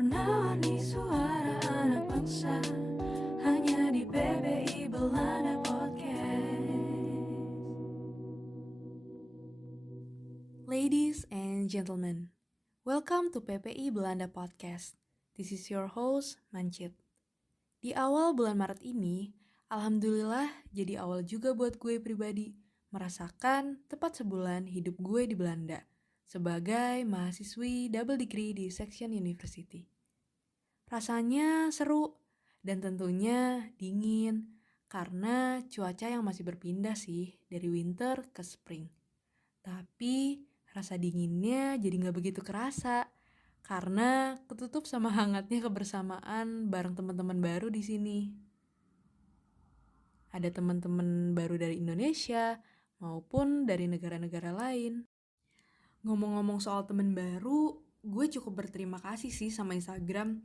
Warna-warni suara anak bangsa hanya di PPI Belanda Podcast. Ladies and gentlemen, welcome to PPI Belanda Podcast. This is your host, Mancit. Di awal bulan Maret ini, alhamdulillah jadi awal juga buat gue pribadi merasakan tepat sebulan hidup gue di Belanda sebagai mahasiswi double degree di Section University. Rasanya seru dan tentunya dingin karena cuaca yang masih berpindah sih dari winter ke spring. Tapi rasa dinginnya jadi gak begitu kerasa karena ketutup sama hangatnya kebersamaan bareng teman-teman baru di sini. Ada teman-teman baru dari Indonesia maupun dari negara-negara lain. Ngomong-ngomong soal teman baru, gue cukup berterima kasih sih sama Instagram.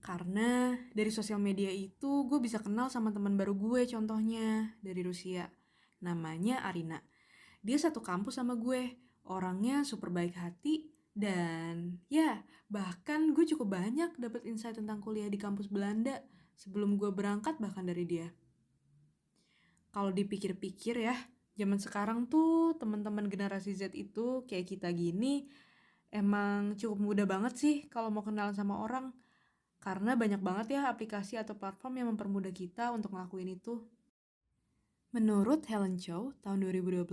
Karena dari sosial media itu gue bisa kenal sama teman baru gue, contohnya dari Rusia. Namanya Arina. Dia satu kampus sama gue, orangnya super baik hati. Dan ya, bahkan gue cukup banyak dapat insight tentang kuliah di kampus Belanda sebelum gue berangkat bahkan dari dia. Kalau dipikir-pikir ya, zaman sekarang tuh teman-teman generasi Z itu kayak kita gini emang cukup mudah banget sih kalau mau kenalan sama orang. Karena banyak banget ya aplikasi atau platform yang mempermudah kita untuk ngelakuin itu. Menurut Helen Chow tahun 2012,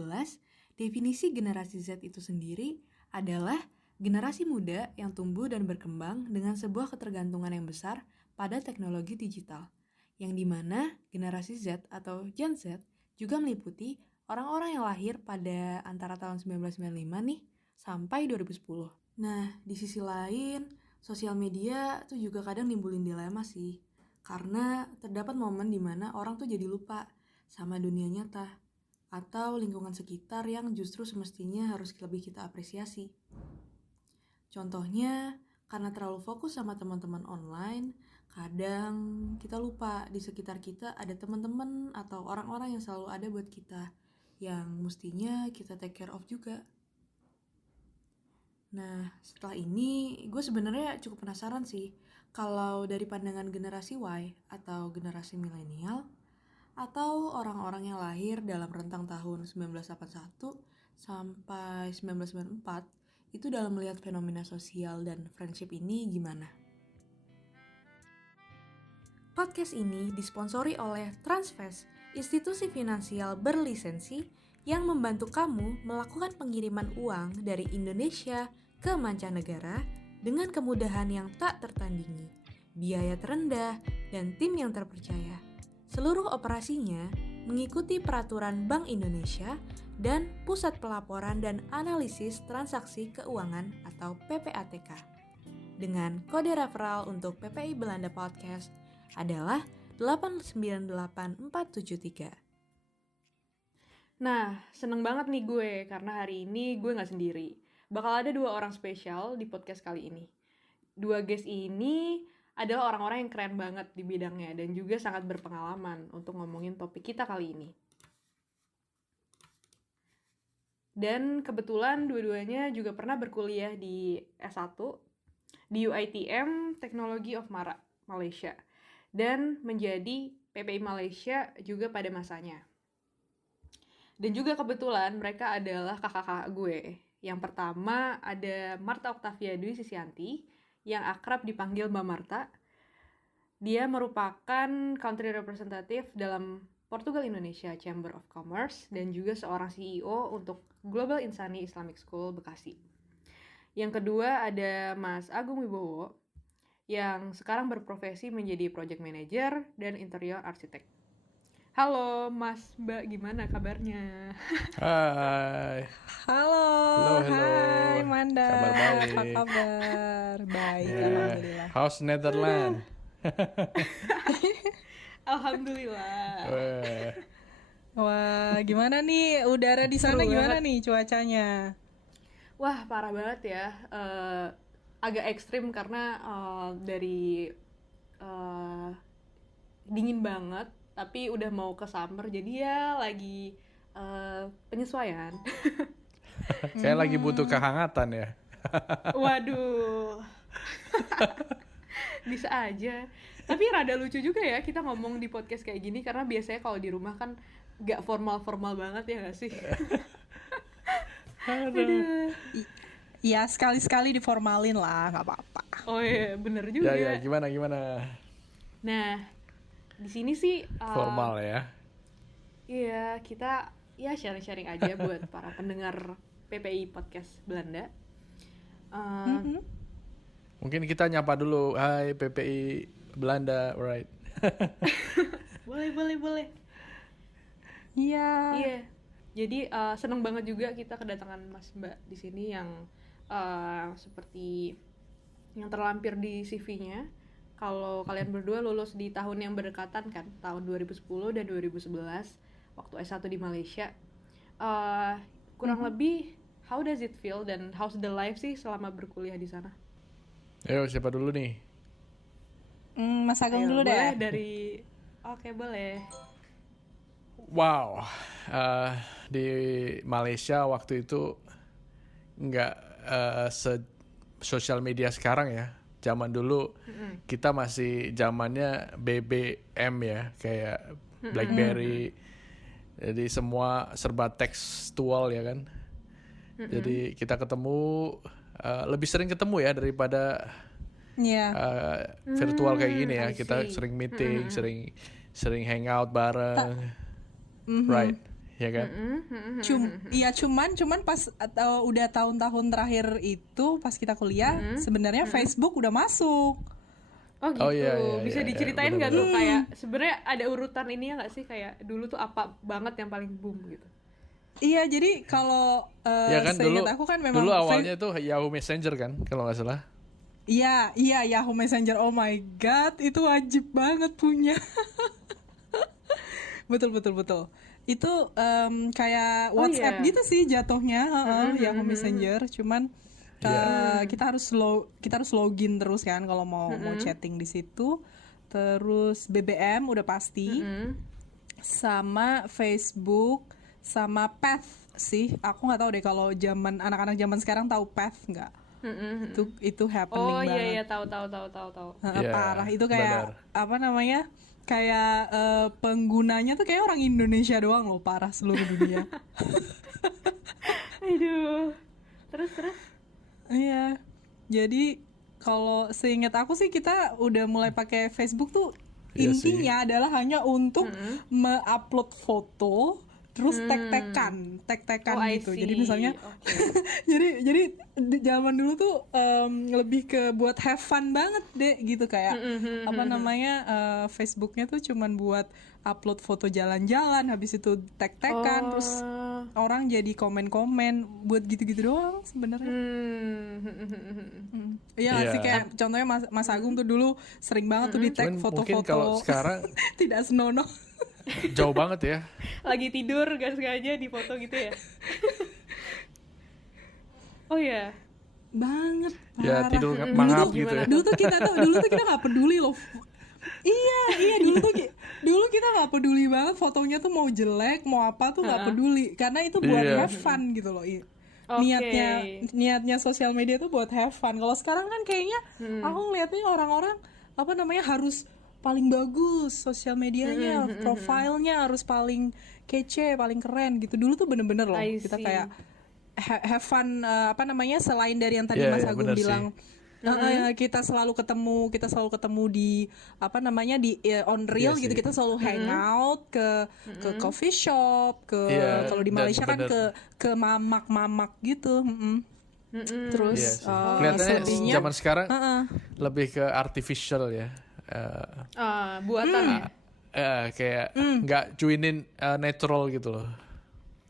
definisi generasi Z itu sendiri adalah generasi muda yang tumbuh dan berkembang dengan sebuah ketergantungan yang besar pada teknologi digital. Yang dimana generasi Z atau Gen Z juga meliputi orang-orang yang lahir pada antara tahun 1995 nih sampai 2010. Nah, di sisi lain, sosial media tuh juga kadang nimbulin dilema sih. Karena terdapat momen dimana orang tuh jadi lupa sama dunia nyata atau lingkungan sekitar yang justru semestinya harus lebih kita apresiasi. Contohnya, karena terlalu fokus sama teman-teman online, kadang kita lupa di sekitar kita ada teman-teman atau orang-orang yang selalu ada buat kita, yang mestinya kita take care of juga. Nah, setelah ini gue sebenarnya cukup penasaran sih, kalau dari pandangan generasi Y atau generasi milenial, atau orang-orang yang lahir dalam rentang tahun 1981 sampai 1994, itu dalam melihat fenomena sosial dan friendship ini gimana? Podcast ini disponsori oleh Transfast, institusi finansial berlisensi yang membantu kamu melakukan pengiriman uang dari Indonesia ke mancanegara dengan kemudahan yang tak tertandingi, biaya terendah, dan tim yang terpercaya. Seluruh operasinya mengikuti peraturan Bank Indonesia dan Pusat Pelaporan dan Analisis Transaksi Keuangan atau PPATK. Dengan kode referral untuk PPI Belanda Podcast adalah 898473. Nah, seneng banget nih gue karena hari ini gue gak sendiri. Bakal ada 2 orang spesial di podcast kali ini. 2 guest ini adalah orang-orang yang keren banget di bidangnya dan juga sangat berpengalaman untuk ngomongin topik kita kali ini. Dan kebetulan dua-duanya juga pernah berkuliah di S1 di UiTM Technology of Malaysia dan menjadi PPI Malaysia juga pada masanya. Dan juga kebetulan mereka adalah kakak-kakak gue. Yang pertama ada Marta Octavia Dwi Sisianti yang akrab dipanggil Mbak Marta. Dia merupakan country representative dalam Portugal Indonesia Chamber of Commerce dan juga seorang CEO untuk Global Insani Islamic School Bekasi. Yang kedua ada Mas Agung Wibowo yang sekarang berprofesi menjadi project manager dan interior architect. Halo Mas, Mbak, gimana kabarnya? Hai. Halo, hai Manda. Kabar baik. Apa kabar? Baik, alhamdulillah. How's Netherlands? Alhamdulillah. Wah, gimana nih udara di sana? Seru Gimana banget. nih cuacanya? Wah, parah banget ya. Agak ekstrim karena dari dingin banget, tapi udah mau ke summer, jadi ya lagi penyesuaian. Kayak lagi butuh kehangatan ya. Waduh. Bisa aja. Tapi rada lucu juga ya kita ngomong di podcast kayak gini, karena biasanya kalau di rumah kan gak formal-formal banget ya gak sih? Aduh. Ya sekali-sekali diformalin lah, nggak apa-apa. Oh iya, bener juga. Ya gimana. Nah, di sini sih Formal ya. iya, kita ya sharing-sharing aja buat para pendengar PPI Podcast Belanda. Mungkin kita nyapa dulu. Hai PPI Belanda, right? Boleh. Iya. Iya. Jadi seneng banget juga kita kedatangan Mas Mbak di sini yang seperti yang terlampir di CV-nya. Kalau kalian berdua lulus di tahun yang berdekatan kan, tahun 2010 dan 2011 waktu S1 di Malaysia. Kurang lebih how does it feel dan how's the life sih selama berkuliah di sana? Ayo siapa dulu nih? Mas Agung Ayo, dulu boleh deh. dari Oke, boleh. Wow, di Malaysia waktu itu nggak sosial media sekarang ya. Zaman dulu kita masih zamannya BBM ya, kayak BlackBerry. Jadi semua serba tekstual ya kan. Jadi kita ketemu lebih sering ketemu ya daripada Iya. virtual kayak gini ya. I Kita see. sering meeting, sering hangout bareng, right? Ya kan? Cuman pas udah tahun-tahun terakhir itu pas kita kuliah, sebenarnya Facebook udah masuk. Oh gitu, Oh, iya, bisa iya, diceritain bener-bener. nggak tuh kayak sebenarnya ada urutan ini ya nggak sih, kayak dulu tuh apa banget yang paling boom gitu? Iya, jadi kalau Ya kan dulu, seingat aku kan memang dulu awalnya itu Yahoo Messenger kan, kalau nggak salah. Iya, Yahoo Messenger. Oh my god, itu wajib banget punya. betul. Itu kayak Oh, WhatsApp iya. gitu sih jatuhnya, Yahoo Messenger. Cuman kita harus login terus kan kalau mau chatting di situ. Terus BBM udah pasti, sama Facebook, sama Path sih. Aku nggak tahu deh kalau anak-anak zaman sekarang tahu Path nggak? Itu happening Oh banget. iya tahu. Iya, Parah itu kayak benar. apa namanya, kayak penggunanya tuh kayak orang Indonesia doang loh, parah seluruh dunia. Aduh. Terus. Iya, jadi kalau seingat aku sih kita udah mulai pakai Facebook tuh Iya intinya adalah hanya untuk me-upload foto terus tag-tagan Oh, I gitu. see. Jadi misalnya Oke. jadi di zaman dulu tuh lebih ke buat have fun banget deh gitu, kayak apa namanya, Facebooknya tuh cuman buat upload foto jalan-jalan, habis itu tag-tagan, terus orang jadi komen-komen buat gitu-gitu doang sebenarnya. Iya nggak Iya. sih, kayak contohnya Mas Agung tuh dulu sering banget tuh di tag Cuman mungkin foto-foto kalau sekarang tidak senonoh. jauh banget ya. Lagi tidur gak sengaja di foto gitu ya? Oh iya. Banget, Ya parah. tidur Dulu mangap tuh- gitu ya. Dulu tuh kita nggak peduli loh. Iya dulu kita nggak peduli banget fotonya tuh mau jelek mau apa tuh nggak peduli, karena itu buat Iya. have fun gitu loh. Oke. Niatnya sosial media tuh buat have fun. Kalau sekarang kan kayaknya aku ngeliatnya orang-orang apa namanya harus paling bagus sosial medianya, profilnya harus paling kece, paling keren gitu. Dulu tuh bener-bener loh I kita see. kayak have fun, apa namanya, selain dari yang tadi Iya, Mas iya, Agung bener sih. bilang. Kita selalu ketemu di apa namanya di on real Iya gitu, sih. kita selalu hangout ke coffee shop, ke Iya, kalau di dan Malaysia kan bener. ke mamak terus Iya sih. Kelihatannya selebihnya zaman sekarang lebih ke artificial ya. Buatan ya. Kayak nggak joinin natural gitu loh.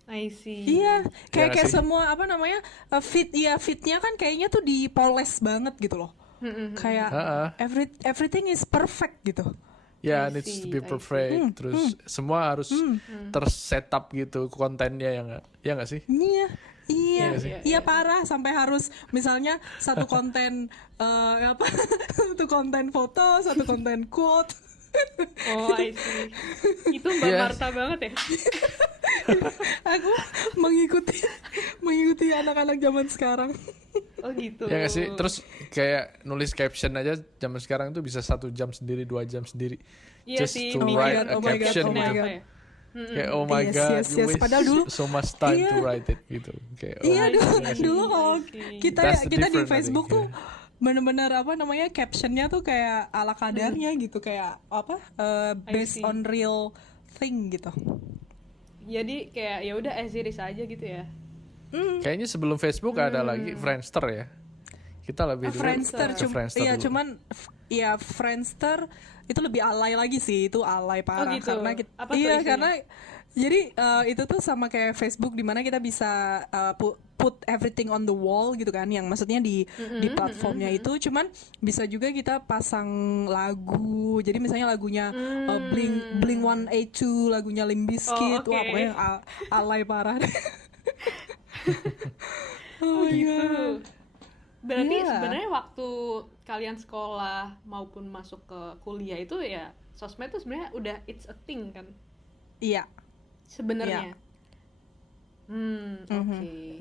I see. iya, Iya kayak sih. semua apa namanya, fitnya kan kayaknya tuh dipoles banget gitu loh. Kayak everything is perfect gitu. Ya, I needs to see, be I see. perfect. Terus semua harus tersetup gitu kontennya, ya nggak sih? Iya, Iya nggak sih? iya parah, sampai harus misalnya satu konten apa satu konten foto, satu konten quote. Oh, I see. Itu Mbak Iya. Marta banget ya. Aku mengikuti anak-anak zaman sekarang. Oh gitu. Ya nggak sih? Terus kayak nulis caption aja zaman sekarang tuh bisa 1 jam sendiri, 2 jam sendiri. Iya Just sih, to Oh my bingung write god, a oh my god, caption oh my gitu. god. apa ya? Kayak oh my Yes, god, yes, you yes. waste Padahal dulu, so much time to iya. write it gitu. Kayak Iya, I dulu see, dulu kalau I see. kita That's the kita di difference, I Facebook think, tuh bener-bener apa namanya captionnya tuh kayak ala kadarnya gitu, kayak apa I based see. on real thing gitu. Jadi kayak ya udah as it is aja gitu ya. Kayaknya sebelum Facebook ada lagi Friendster ya. Kita lebih dulu Friendster ke Friendster iya dulu. cuman ya Friendster itu lebih alay lagi sih, itu alay parah gitu. karena Apa tuh iya isinya? karena jadi itu tuh sama kayak Facebook di mana kita bisa put everything on the wall gitu kan, yang maksudnya di platformnya itu, cuman bisa juga kita pasang lagu, jadi misalnya lagunya Blink 182, lagunya Limp Bizkit, Oh, wah oke. pokoknya alay parah. Oh gitu. Berarti Iya. sebenarnya waktu kalian sekolah maupun masuk ke kuliah itu ya sosmed tuh sebenarnya udah it's a thing kan Iya. sebenarnya. Oke.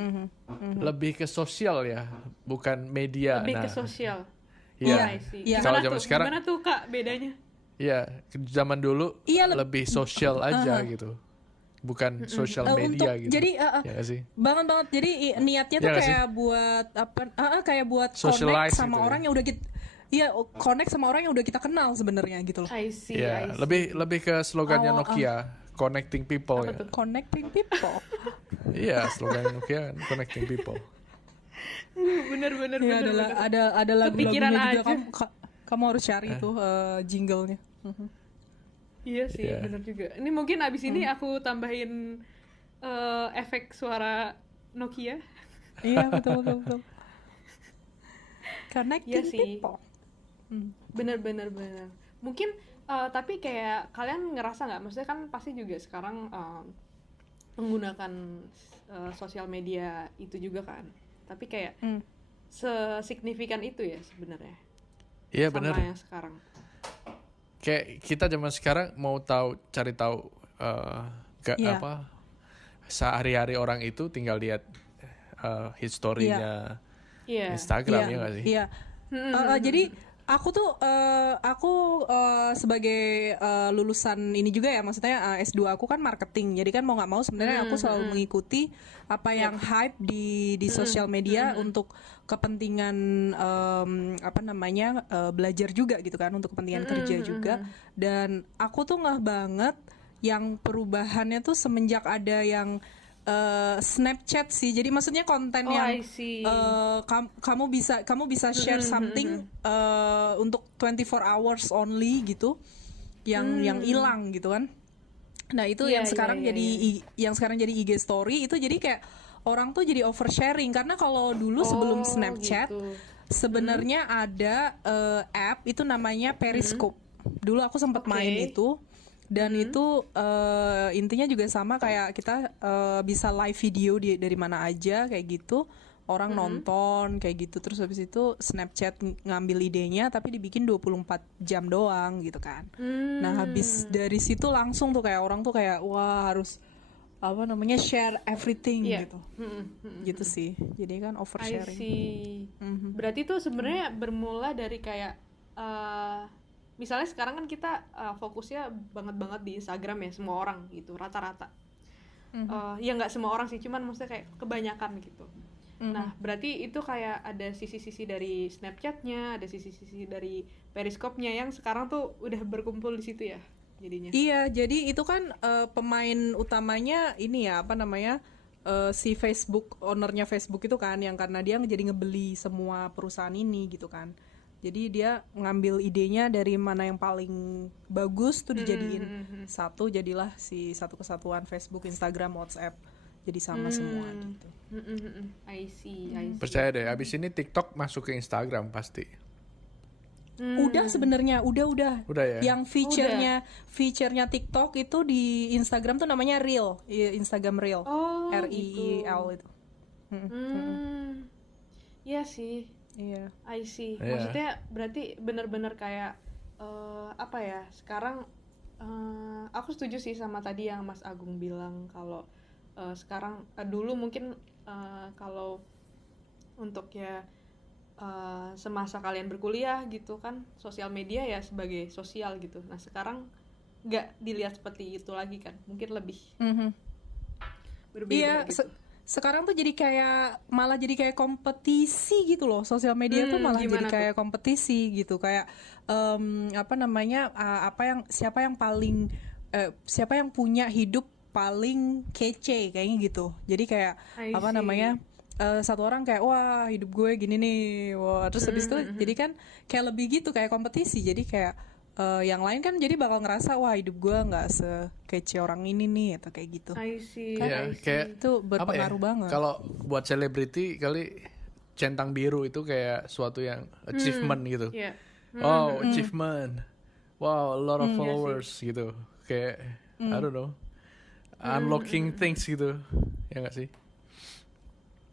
lebih ke sosial ya, bukan media. Lebih ke Nah, sosial. Iya. Oh, I see. Iya. Kalau Gimana zaman tuh? sekarang- Gimana tuh Kak bedanya? ya zaman dulu Iya, lebih sosial aja gitu, bukan social media untuk gitu. jadi Ya nggak sih? banget jadi niatnya tuh Iya nggak sih? kayak buat apa kayak buat Socialize connect sama gitu ya. orang yang udah kita connect sama orang yang udah kita kenal sebenarnya gitu loh. I see. Ya, I see. lebih ke slogannya Oh, Nokia, connecting people ya. Connecting people. Iya, slogan Nokia kan, connecting people. Bener. Ya ada Kepikiran lagu-lagunya juga, aja. kamu harus cari tuh jinglenya. Iya sih, Iya. bener juga. Ini mungkin abis ini aku tambahin efek suara Nokia. Iya betul. Connecting Iya sih. people. Bener. Mungkin tapi kayak kalian ngerasa nggak? Maksudnya kan pasti juga sekarang menggunakan sosial media itu juga kan. Tapi kayak sesignifikan itu ya sebenarnya. Iya Sama benar. yang sekarang. Kayak kita zaman sekarang mau cari tahu Iya. apa sehari-hari orang itu tinggal lihat historinya Iya. Instagram ya nggak sih? Iya. Jadi aku tuh sebagai lulusan ini juga ya, maksudnya S2 aku kan marketing. Jadi kan mau nggak mau sebenarnya aku selalu mengikuti apa yang hype di sosial media untuk kepentingan apa namanya belajar juga gitu kan, untuk kepentingan kerja juga. Dan aku tuh ngeh banget yang perubahannya tuh semenjak ada yang Snapchat sih. Jadi maksudnya konten Oh, yang I see. kamu bisa share something untuk 24 hours only gitu, yang hilang gitu kan. Nah itu Iya, yang sekarang iya, jadi yang sekarang jadi IG story, itu jadi kayak orang tuh jadi oversharing, karena kalau dulu sebelum Snapchat gitu. sebenarnya ada app itu namanya Periscope. Dulu aku sempat Oke. main itu. Dan itu intinya juga sama kayak kita bisa live video dari mana aja kayak gitu, orang nonton kayak gitu. Terus habis itu Snapchat ngambil idenya tapi dibikin 24 jam doang gitu kan. Nah habis dari situ langsung tuh kayak orang tuh kayak wah harus apa namanya share everything Iya. gitu. Gitu sih. Jadi kan I oversharing. see. Berarti tuh sebenarnya bermula dari kayak misalnya sekarang kan kita fokusnya banget di Instagram ya, semua orang gitu rata-rata. Ya nggak semua orang sih, cuman maksudnya kayak kebanyakan gitu. Nah berarti itu kayak ada sisi-sisi dari Snapchatnya, ada sisi-sisi dari Periscope-nya yang sekarang tuh udah berkumpul di situ ya jadinya. Iya, jadi itu kan pemain utamanya ini ya apa namanya si Facebook, ownernya Facebook itu kan, yang karena dia jadi ngebeli semua perusahaan ini gitu kan. Jadi dia ngambil idenya dari mana yang paling bagus tuh dijadiin satu, jadilah si satu kesatuan Facebook, Instagram, WhatsApp. Jadi sama semua gitu. I see. Percaya deh, abis ini TikTok masuk ke Instagram pasti. Udah sebenarnya, udah. Udah ya? Yang feature-nya TikTok itu di Instagram tuh namanya Reel, Instagram Reel. Oh, REEL itu. Iya sih. Iya. I see. Iya. Maksudnya berarti benar-benar kayak apa ya? Sekarang aku setuju sih sama tadi yang Mas Agung bilang kalau sekarang dulu mungkin kalau untuk ya semasa kalian berkuliah gitu kan, sosial media ya sebagai sosial gitu. Nah sekarang nggak dilihat seperti itu lagi kan, mungkin lebih berbeda Iya, gitu. sekarang tuh jadi kayak malah jadi kayak kompetisi gitu loh. Sosial media tuh malah jadi Gimana kayak kompetisi gitu. Kayak apa namanya? Siapa yang punya hidup paling kece kayaknya gitu. Jadi kayak I apa see. namanya? Satu orang kayak wah hidup gue gini nih, wah terus habis itu jadi kan kayak lebih gitu kayak kompetisi. Jadi kayak yang lain kan jadi bakal ngerasa wah hidup gue nggak sekece orang ini nih atau kayak gitu. I see. Iya, I see. kayak Itu apa ya? berpengaruh banget. Kalau buat selebriti kali centang biru itu kayak suatu yang achievement gitu. Iya. Oh, achievement. Wow, a lot of Iya sih. followers gitu. Kayak I don't know. Unlocking things gitu. Ya nggak sih?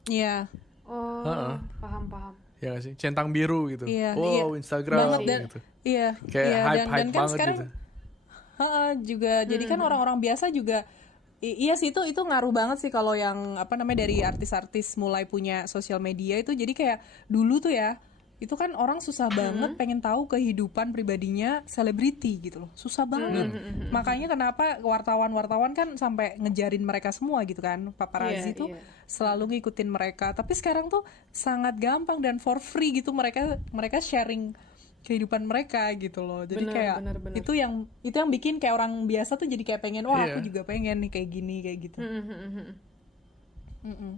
Iya. Oh, Heeh. paham. Ya nggak sih? Centang biru gitu. Iya, Wow, iya. Instagram Banget dan gitu. iya, Kayak iya hype dan hype kan banget sekarang gitu. juga jadi kan orang-orang biasa juga iya sih itu ngaruh banget sih kalau yang apa namanya dari artis-artis mulai punya sosial media itu jadi kayak dulu tuh ya itu kan orang susah banget pengen tahu kehidupan pribadinya selebriti gitu loh susah banget makanya kenapa wartawan-wartawan kan sampai ngejarin mereka semua gitu kan paparazzi Iya, tuh iya. selalu ngikutin mereka tapi sekarang tuh sangat gampang dan for free gitu mereka sharing kehidupan mereka gitu loh jadi Benar, kayak benar. itu yang bikin kayak orang biasa tuh jadi kayak pengen wah Iya. aku juga pengen nih kayak gini kayak gitu.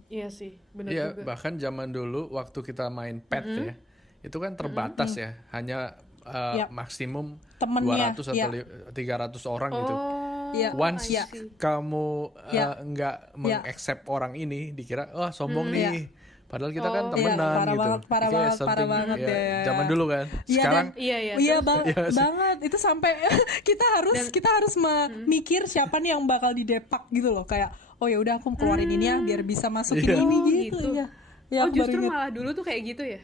Iya sih, benar Iya, juga. bahkan zaman dulu waktu kita main pet ya, itu kan terbatas ya, hanya Ya. maksimum Temennya, 200 atau ya. 300 orang gitu. Oh, Iya. Once ya. kamu Ya. nggak Ya. mengaccept orang ini, dikira wah sombong Iya. nih. Padahal kita kan Oh. temenan Iya, parah gitu. banget, parah Kayak banget, parah something, banget, ya, ya. zaman dulu kan. Iya, Sekarang iya. Iya terus- banget itu sampai kita harus mikir siapa nih yang bakal didepak gitu loh kayak oh ya udah aku keluarin ini ya biar bisa masukin Iya. ini Oh, gitu, gitu. ya. Ya, Oh, aku baru justru inget. malah dulu tuh kayak gitu ya.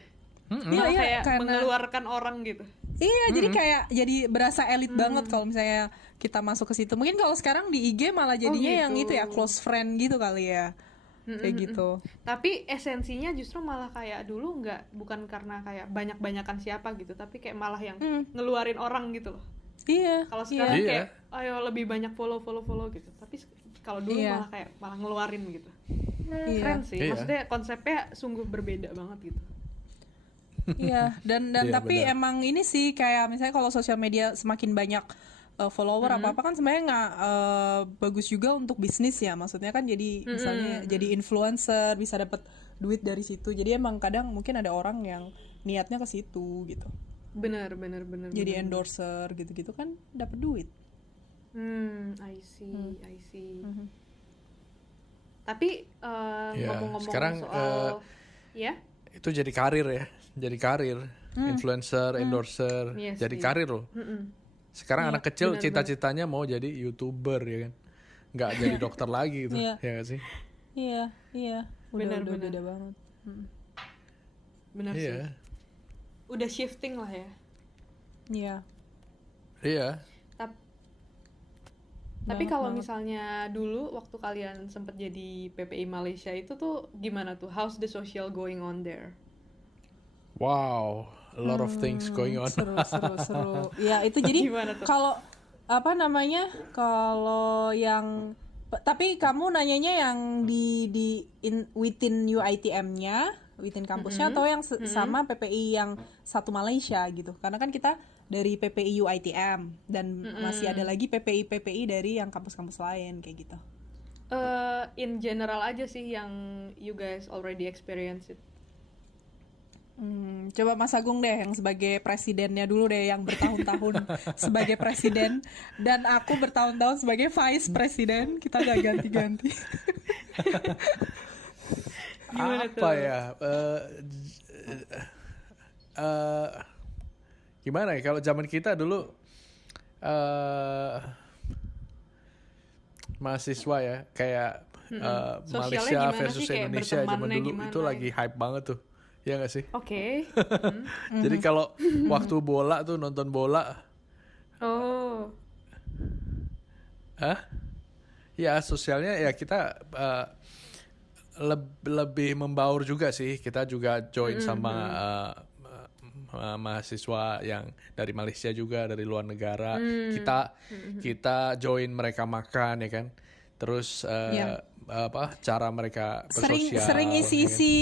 Iya, Malah iya, kayak karena mengeluarkan orang gitu. iya jadi kayak jadi berasa elit banget kalau misalnya kita masuk ke situ mungkin kalau sekarang di IG malah jadinya yang gitu. itu ya close friend gitu kali ya kayak gitu. Tapi esensinya justru malah kayak dulu bukan karena kayak banyak-banyakan siapa gitu, tapi kayak malah yang ngeluarin orang gitu loh. Iya. Kalau sekarang Iya. kayak ayo lebih banyak follow gitu. Tapi kalau dulu Iya. malah ngeluarin gitu. Iya. Keren sih. Iya. Maksudnya konsepnya sungguh berbeda banget gitu. Iya, dan Iya, tapi benar. emang ini sih kayak misalnya kalau sosial media semakin banyak follower apa-apa kan sebenarnya nggak bagus juga untuk bisnis ya. Maksudnya kan jadi misalnya jadi influencer bisa dapat duit dari situ. Jadi emang kadang mungkin ada orang yang niatnya ke situ gitu. Benar. Jadi endorser gitu-gitu kan dapat duit. I see. Tapi Ya, ngomong-ngomong sekarang, soal ya, itu jadi karir ya, jadi karir. Influencer, endorser, Iya jadi sih. karir loh. Sekarang anak kecil benar, cita-citanya mau jadi YouTuber ya kan, nggak jadi dokter lagi gitu, Iya. ya nggak sih? Iya. Udah Benar. beda banget. benar sih. Iya, Udah shifting lah ya. Iya. iya. Tapi kalau misalnya dulu waktu kalian sempat jadi PPI Malaysia itu tuh gimana tuh? How's the social going on there? Wow, a lot of things going on. Seru. Ya itu jadi Gimana tuh? kalau apa namanya kalau yang tapi kamu nanyanya yang within UiTM-nya, within kampusnya atau yang sama PPI yang satu Malaysia gitu? Karena kan kita dari PPI UiTM dan masih ada lagi PPI dari yang kampus-kampus lain kayak gitu. In general aja sih yang you guys already experience it. Coba Mas Agung deh yang sebagai presidennya dulu deh yang bertahun-tahun sebagai presiden dan aku bertahun-tahun sebagai vice presiden kita gak ganti-ganti. Gimana Apa tuh? ya? Gimana ya? Kalau zaman kita dulu mahasiswa ya, kayak Sosialnya Malaysia gimana versus sih? Kayak Indonesia zaman bertemannya dulu gimana itu lagi gitu? hype banget tuh, ya nggak sih? Oke. Jadi kalau waktu bola tuh nonton bola, Oh. ya sosialnya ya kita lebih membaur juga sih. Kita juga join sama mahasiswa yang dari Malaysia juga, dari luar negara. Kita join mereka makan ya kan. Terus cara mereka bersosial. Sering ya kan? isi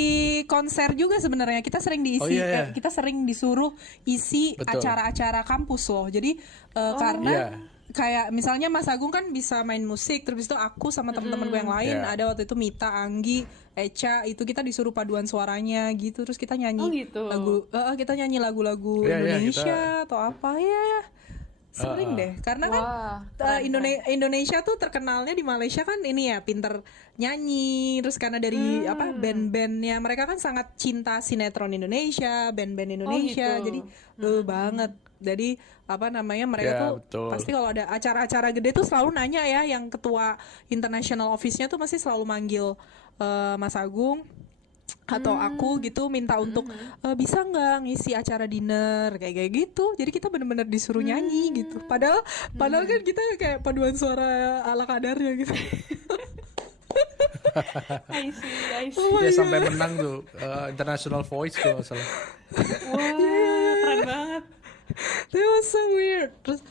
konser juga sebenarnya. Kita sering diisi, kita sering disuruh isi Betul. acara-acara kampus loh. Jadi karena kayak misalnya Mas Agung kan bisa main musik, terus itu aku sama teman-teman gue yang lain, ada waktu itu Mita, Anggi, Echa, itu kita disuruh paduan suaranya gitu, terus kita nyanyi kita nyanyi lagu-lagu Indonesia atau apa ya. Sering deh, karena kan Indonesia tuh terkenalnya di Malaysia kan ini ya, pinter nyanyi, terus karena dari band-bandnya mereka kan sangat cinta sinetron Indonesia, band-band Indonesia, jadi banget. Jadi mereka tuh pasti kalau ada acara-acara gede tuh selalu nanya ya, yang ketua international office-nya tuh masih selalu manggil Mas Agung atau aku gitu, minta untuk bisa nggak ngisi acara dinner kayak gitu. Jadi kita benar-benar disuruh nyanyi gitu. Padahal kan kita kayak paduan suara ala kadarnya gitu. I see. Ya sampai menang tuh International Voice kalau nggak salah. Wah, keren banget. That was so weird. Terus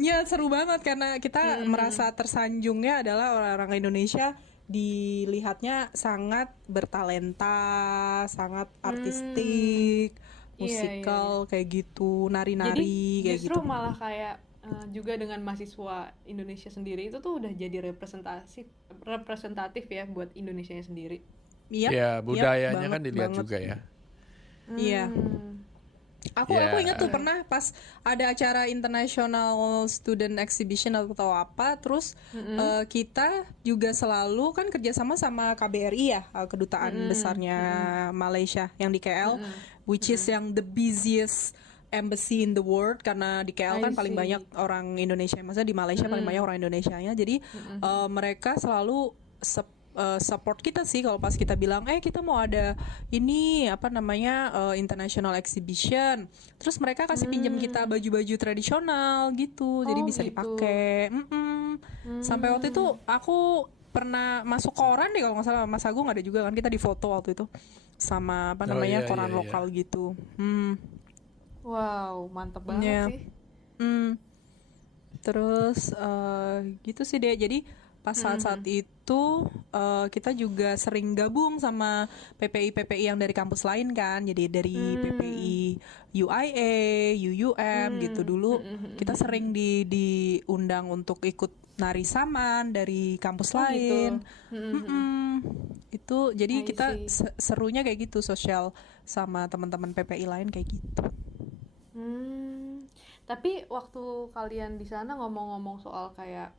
ya seru banget karena kita merasa tersanjungnya adalah orang-orang Indonesia dilihatnya sangat bertalenta, sangat artistik, musikal kayak gitu, nari-nari kayak gitu. Justru malah kayak juga dengan mahasiswa Indonesia sendiri itu tuh udah jadi representatif ya buat Indonesianya sendiri. Iya, budayanya kan dilihat juga ya. Iya. Aku ingat tuh pernah pas ada acara International Student Exhibition atau apa, terus kita juga selalu kan kerjasama sama KBRI ya, kedutaan besarnya Malaysia yang di KL, which is yang the busiest embassy in the world, karena di KL kan paling banyak orang Indonesia, maksudnya di Malaysia paling banyak orang Indonesianya, jadi mereka selalu support kita sih kalau pas kita bilang kita mau ada ini international exhibition, terus mereka kasih pinjam kita baju-baju tradisional gitu, jadi bisa dipakai. Sampai waktu itu aku pernah masuk koran deh kalau nggak salah, Mas Agung ada juga kan, kita difoto waktu itu sama koran lokal gitu. Wow, mantep banget sih. Terus gitu sih deh, jadi pas saat-saat itu kita juga sering gabung sama PPI yang dari kampus lain kan, jadi dari PPI UIA, UUM gitu dulu kita sering diundang untuk ikut nari saman dari kampus lain. Itu jadi kita serunya kayak gitu, sosial sama teman-teman PPI lain kayak gitu. Tapi waktu kalian di sana ngomong-ngomong soal kayak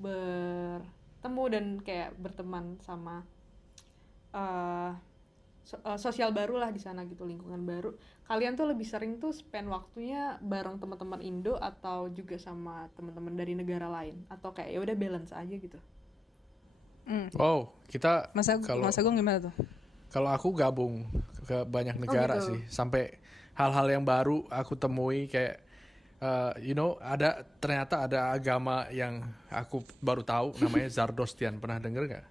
bertemu dan kayak berteman sama sosial baru lah di sana gitu, lingkungan baru. Kalian tuh lebih sering tuh spend waktunya bareng teman-teman Indo atau juga sama teman-teman dari negara lain, atau kayak ya udah balance aja gitu? Kita Mas Agung gimana tuh? Kalau aku gabung ke banyak negara sih, sampai hal-hal yang baru aku temui kayak ternyata ada agama yang aku baru tahu namanya Zardostia. Pernah denger nggak?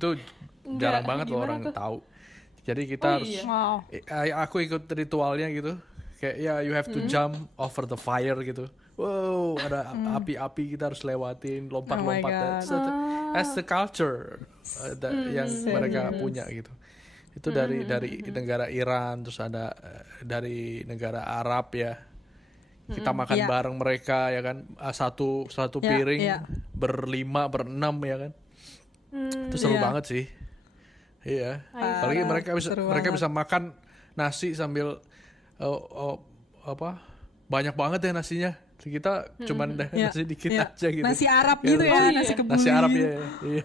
Itu jarang banget loh orang tahu. Jadi kita harus, aku ikut ritualnya gitu, kayak you have to jump over the fire gitu. Wow, ada api-api kita harus lewatin, lompat-lompat. That's the culture yang mereka punya gitu. Itu dari negara Iran, terus ada dari negara Arab ya. Kita makan bareng mereka ya kan, satu piring berlima berenam ya kan. Itu seru banget sih. Iya. Apalagi mereka bisa makan nasi sambil banyak banget ya nasinya. Kita cuman nasi dikit aja gitu. Nasi Arab gitu ya, nasi kebuli. Nasi Arab ya. Iya.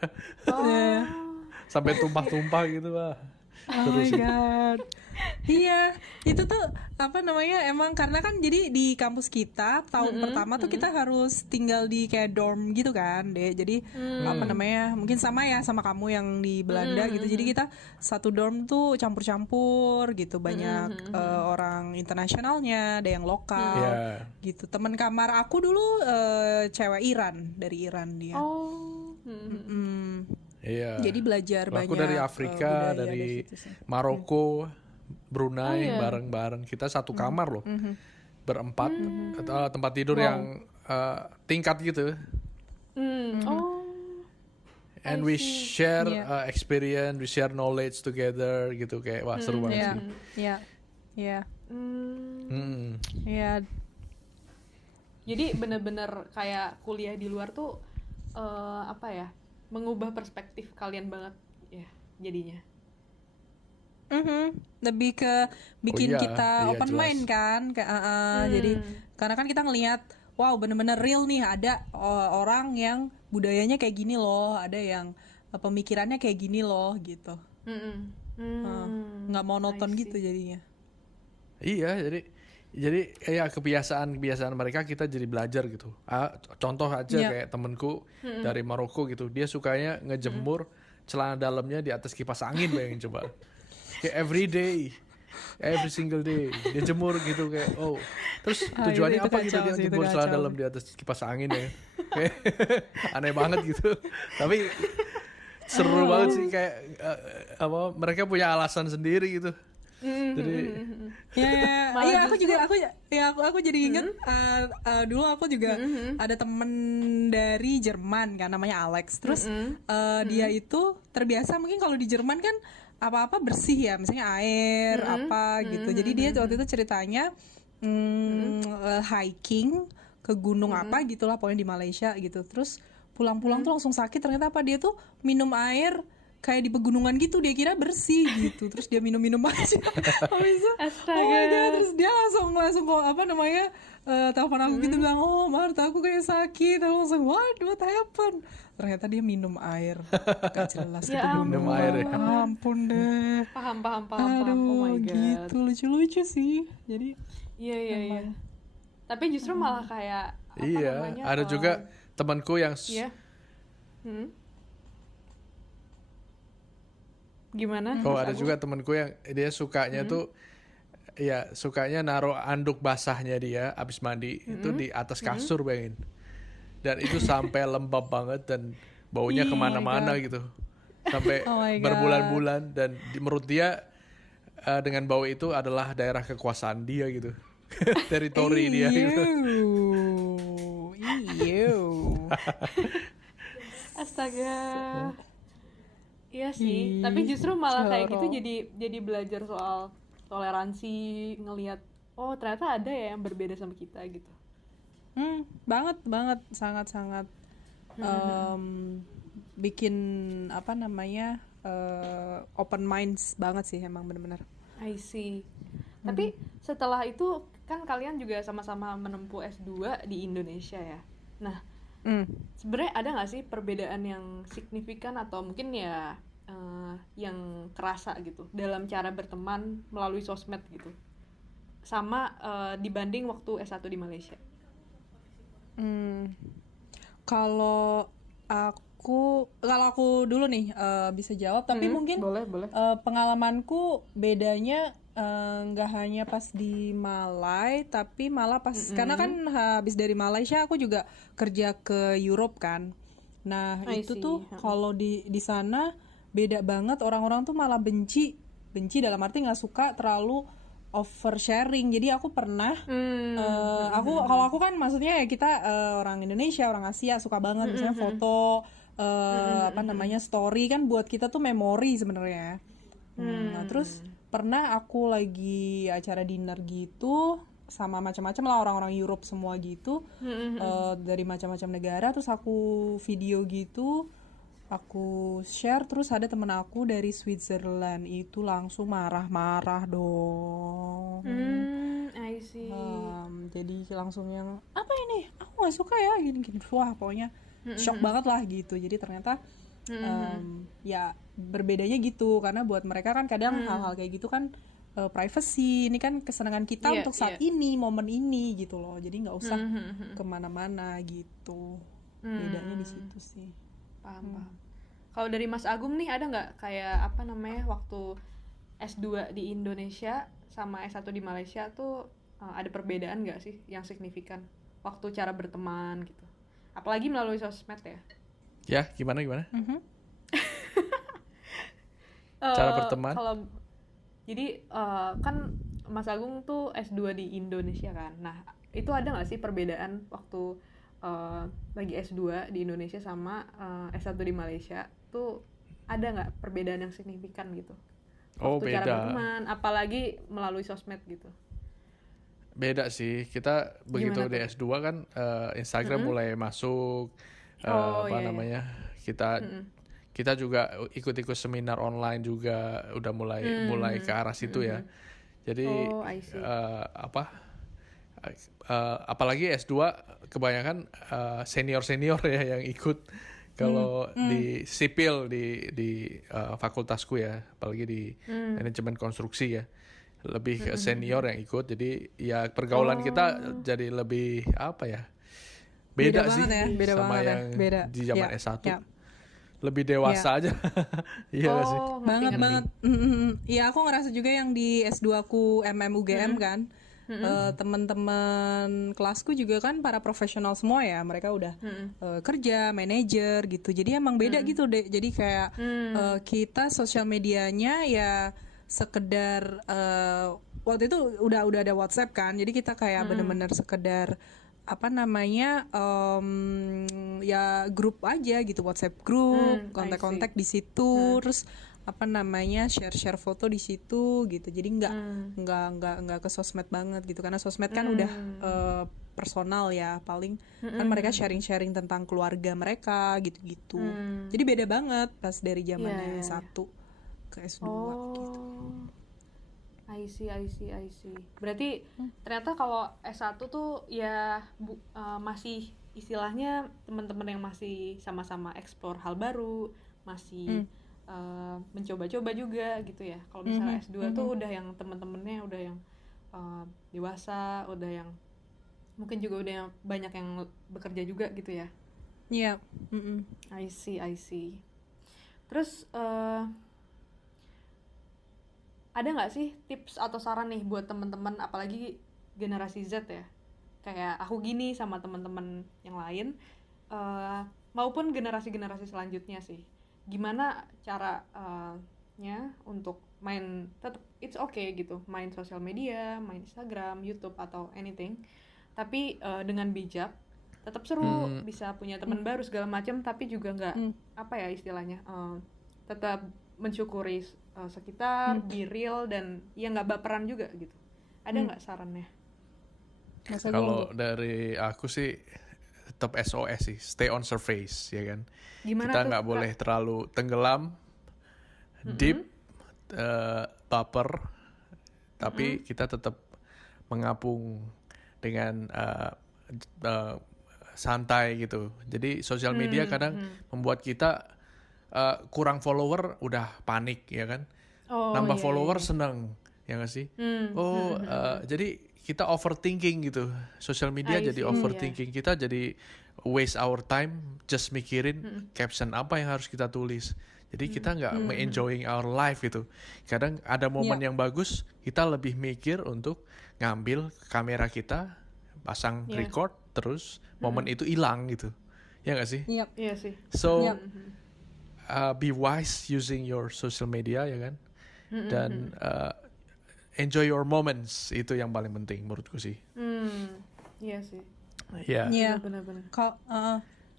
Sampai tumpah-tumpah gitu lah. Oh my god. Iya, itu tuh emang karena kan jadi di kampus kita tahun pertama tuh kita harus tinggal di kayak dorm gitu kan deh. Jadi mungkin sama ya sama kamu yang di Belanda gitu. Jadi kita satu dorm tuh campur-campur gitu, banyak orang internasionalnya, ada yang lokal gitu. Teman kamar aku dulu cewek Iran, dari Iran dia. Iya. Jadi belajar Kalau aku banyak dari Afrika, budaya dari situ sih. Maroko, Brunei, iya. bareng-bareng. Kita satu kamar loh, berempat. Tempat tidur Wow. yang tingkat gitu. Oh, And we share Iya. experience, we share knowledge together gitu, kayak wah seru banget Iya, sih. iya, iya, Hmm. iya. jadi bener-bener kayak kuliah di luar tuh apa ya, mengubah perspektif kalian banget ya jadinya. Lebih ke bikin iya, kita iya, open jelas. mind kan, jadi karena kan kita ngelihat, wow bener-bener real nih, ada orang yang budayanya kayak gini loh, ada yang pemikirannya kayak gini loh gitu. Nggak monoton gitu jadinya. Iya, jadi ya kebiasaan mereka kita jadi belajar gitu. Contoh aja Iya. kayak temenku dari Maroko gitu, dia sukanya ngejemur celana dalamnya di atas kipas angin, bayangin coba. Kayak every single day dia jemur gitu kayak terus tujuannya itu apa gitu kacau dia sih, itu jemur celana kacau. dalam di atas kipas angin ya. Kayak aneh banget gitu. Tapi seru banget sih, kayak mereka punya alasan sendiri gitu. Jadi Iya, aku jadi inget dulu aku juga ada temen dari Jerman kan, namanya Alex. Terus dia itu terbiasa, mungkin kalau di Jerman kan apa-apa bersih ya, misalnya air apa gitu. Jadi dia waktu itu ceritanya hiking ke gunung apa gitulah pokoknya di Malaysia gitu. Terus pulang-pulang tuh langsung sakit, ternyata apa, dia tuh minum air kayak di pegunungan gitu, dia kira bersih gitu, terus dia minum aja. Habis itu, oh my god, terus dia langsung kok apa namanya telepon aku gitu, bilang, oh Marta aku kayak sakit. Aku langsung what happened, ternyata dia minum air gak jelas di Ya pegunungan. minum air ya. Ampun deh. Paham. Aduh, Oh my god. gitu lucu sih. Jadi Iya. Tapi justru malah kayak apa iya, namanya? ada juga temanku yang Iya. Gimana? ada juga temanku yang dia sukanya tuh ya sukanya naruh anduk basahnya dia abis mandi itu di atas kasur, bayangin. Dan itu sampai lembab banget dan baunya kemana-mana gitu, sampai Oh my God. berbulan-bulan. Dan menurut dia dengan bau itu adalah daerah kekuasaan dia gitu. Teritori dia gitu. Iyo. Astaga. Iya sih, tapi justru malah kayak gitu jadi belajar soal toleransi, ngelihat oh ternyata ada ya yang berbeda sama kita gitu. Banget, sangat bikin apa namanya open minds banget sih, emang bener-bener. I see. Tapi setelah itu kan kalian juga sama-sama menempuh S2 di Indonesia ya. Nah, sebenarnya ada nggak sih perbedaan yang signifikan atau mungkin ya yang kerasa gitu dalam cara berteman melalui sosmed gitu, sama dibanding waktu S1 di Malaysia? Kalau aku dulu nih bisa jawab, tapi mungkin Boleh. pengalamanku bedanya nggak hanya pas di Malai, tapi malah pas karena kan habis dari Malaysia aku juga kerja ke Europe kan. Nah, I itu see. tuh kalau di sana beda banget, orang-orang tuh malah benci dalam arti nggak suka terlalu oversharing. Jadi aku pernah kalau aku kan maksudnya ya kita orang Indonesia, orang Asia suka banget misalnya foto apa namanya story kan buat kita tuh memori sebenarnya. Nah, terus pernah aku lagi acara dinner gitu sama macam-macam lah orang-orang Europe semua gitu, dari macam-macam negara, terus aku video gitu, aku share, terus ada temen aku dari Switzerland itu langsung marah-marah dong. I see. Jadi langsung yang apa ini, aku nggak suka ya gini-gini, wah pokoknya shock banget lah gitu. Jadi ternyata ya berbedanya gitu, karena buat mereka kan kadang hal-hal kayak gitu kan privacy, ini kan kesenangan kita untuk saat ini, momen ini gitu loh, jadi nggak usah kemana-mana gitu. Bedanya di situ sih. Paham. Kalau dari Mas Agung nih, ada nggak kayak apa namanya waktu S2 di Indonesia sama S1 di Malaysia tuh ada perbedaan nggak sih yang signifikan waktu cara berteman gitu? Apalagi melalui sosmed ya? Ya, gimana? cara berteman. Kalau jadi kan Mas Agung tuh S2 di Indonesia kan. Nah, itu ada nggak sih perbedaan waktu lagi S2 di Indonesia sama S1 di Malaysia? Tuh ada nggak perbedaan yang signifikan gitu? Oh, Waktu cara beda. berteman, apalagi melalui sosmed gitu. Beda sih. Kita begitu Gimana di tuh? S2 kan Instagram mulai masuk Oh apa iya ya. namanya? Kita kita juga ikut-ikut seminar online juga udah mulai ke arah situ ya. Jadi Oh, I see. apa? Apalagi S2 kebanyakan senior-senior ya yang ikut. Kalau di sipil di fakultasku ya, apalagi di manajemen konstruksi ya, lebih ke senior yang ikut. Jadi ya pergaulan kita jadi lebih apa ya? Beda sih banget ya, beda sama banget ya, yang beda. di zaman Ya, S1. ya. Lebih dewasa aja. Iya nggak sih? Oh, Banget ngerti-ngerti. banget. Iya, aku ngerasa juga yang di S2 aku UGM kan. Teman-teman kelasku juga kan para profesional semua ya. Mereka udah kerja, manajer gitu. Jadi emang beda gitu deh. Jadi kayak kita sosial medianya ya sekedar waktu itu udah ada WhatsApp kan. Jadi kita kayak bener-bener sekedar apa namanya ya grup aja gitu, WhatsApp grup, I kontak-kontak di situ, terus apa namanya share foto di situ gitu. Jadi nggak ke sosmed banget gitu, karena sosmed kan udah personal ya, paling kan mereka sharing tentang keluarga mereka gitu-gitu. Jadi beda banget pas dari zamannya Iya. S1 ke S2 gitu. Oh, I see. Berarti ternyata kalau S1 tuh ya masih istilahnya teman-teman yang masih sama-sama explore hal baru, masih mencoba-coba juga gitu ya. Kalau misalnya S2 tuh udah yang teman-temannya udah yang dewasa, udah yang mungkin juga udah yang banyak yang bekerja juga gitu ya. Iya. I see. Terus ada nggak sih tips atau saran nih buat teman-teman, apalagi generasi Z ya, kayak aku gini sama teman-teman yang lain, maupun generasi-generasi selanjutnya sih, gimana caranya untuk main, tetap it's okay gitu, main sosial media, main Instagram, YouTube atau anything, tapi dengan bijak, tetap seru, bisa punya teman baru segala macam, tapi juga nggak apa ya istilahnya, tetap mensyukuri sekitar, be real, dan ya nggak baperan juga gitu. Ada nggak sarannya? Mas Agung Kalau tuh. dari aku sih tetap SOS sih, stay on surface ya kan. Gimana Kita tuh, nggak Kak? boleh terlalu tenggelam, deep, baper, tapi kita tetap mengapung dengan santai gitu. Jadi sosial media kadang membuat kita kurang follower udah panik ya kan. Oh, Nambah iya, follower iya. seneng ya nggak sih? Jadi kita overthinking gitu. Sosial media I jadi see, overthinking. Kita jadi waste our time just mikirin caption apa yang harus kita tulis. Jadi kita nggak enjoying our life gitu. Kadang ada momen yang bagus, kita lebih mikir untuk ngambil kamera kita, pasang record, terus momen itu hilang gitu. Ya nggak sih? Iya. Iya sih. So be wise using your social media ya kan, dan enjoy your moments, itu yang paling penting menurutku sih. Iya sih. Ya. Iya. Benar-benar.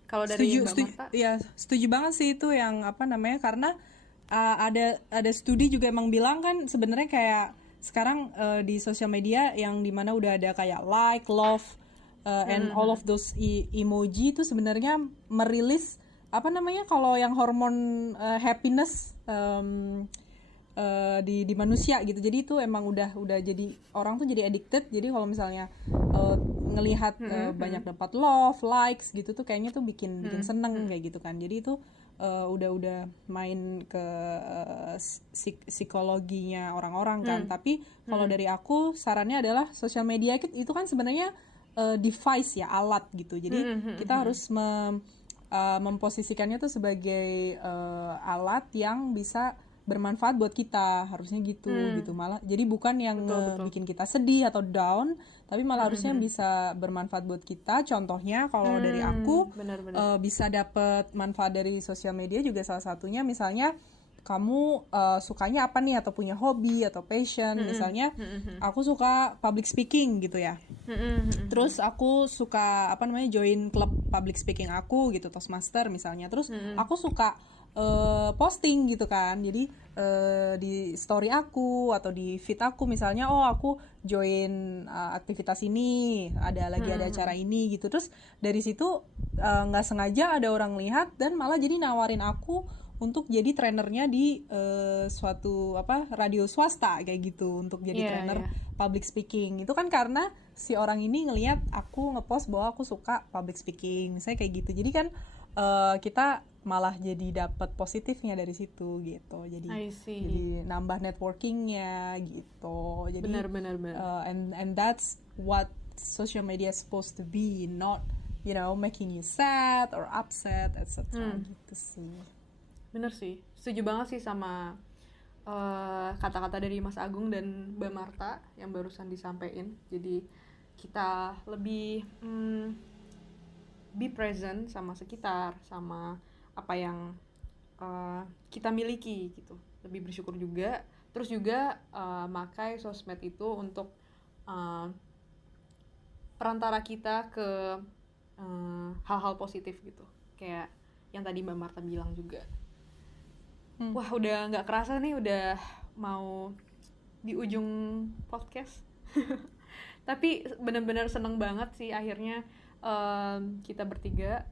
Kalau dari Mbak setuju, Marta? ya setuju banget sih itu yang apa namanya, karena ada studi juga emang bilang kan sebenarnya kayak sekarang di sosial media yang dimana udah ada kayak like, love, and all of those emoji itu sebenarnya merilis apa namanya, kalau yang hormon happiness di manusia gitu. Jadi itu emang udah jadi orang tuh jadi addicted. Jadi kalau misalnya ngelihat banyak dapat love, likes gitu tuh kayaknya tuh bikin seneng kayak gitu kan. Jadi itu udah main ke psikologinya orang-orang kan. Tapi kalau dari aku sarannya adalah sosial media itu kan sebenarnya device ya, alat gitu. Jadi kita harus memposisikannya tuh sebagai alat yang bisa bermanfaat buat kita, harusnya gitu malah. Jadi bukan yang bikin kita sedih atau down, tapi malah harusnya bisa bermanfaat buat kita. Contohnya kalau dari aku bisa dapet manfaat dari sosial media juga salah satunya misalnya kamu sukanya apa nih, atau punya hobi atau passion. Misalnya aku suka public speaking gitu ya. Terus aku suka join klub public speaking aku gitu, Toastmaster misalnya. Terus aku suka posting gitu kan. Jadi di story aku atau di feed aku misalnya, oh aku join aktivitas ini, ada acara ini gitu. Terus dari situ nggak sengaja ada orang lihat dan malah jadi nawarin aku untuk jadi trainernya di suatu radio swasta kayak gitu, untuk jadi trainer public speaking. Itu kan karena si orang ini ngelihat aku ngepost bahwa aku suka public speaking, saya kayak gitu. Jadi kan kita malah jadi dapat positifnya dari situ gitu. Jadi nambah networkingnya gitu. Jadi benar. And that's what social media is supposed to be, not making you sad or upset, etc. gitu sih. Bener sih, setuju banget sih sama kata-kata dari Mas Agung dan Mbak Marta yang barusan disampaikan. Jadi kita lebih be present sama sekitar, sama apa yang kita miliki gitu. Lebih bersyukur juga. Terus juga makai sosmed itu untuk perantara kita ke hal-hal positif gitu. Kayak yang tadi Mbak Marta bilang juga. Wah, udah nggak kerasa nih, udah mau di ujung podcast. Tapi benar-benar seneng banget sih akhirnya kita bertiga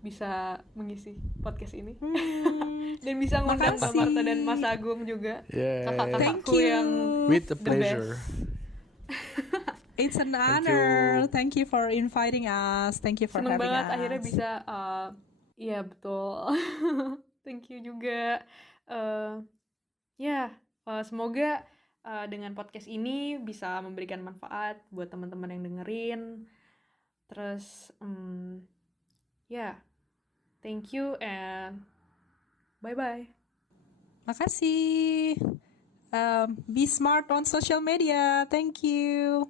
bisa mengisi podcast ini. Dan bisa ngundang Mbak Marta dan Mas Agung juga. Kakak-kakakku yang with the pleasure. It's an honor. Thank you for inviting us. Thank you for seneng having banget us. Akhirnya bisa iya betul. Thank you juga. Semoga dengan podcast ini bisa memberikan manfaat buat teman-teman yang dengerin. Terus thank you and bye-bye. Makasih. Be smart on social media. Thank you.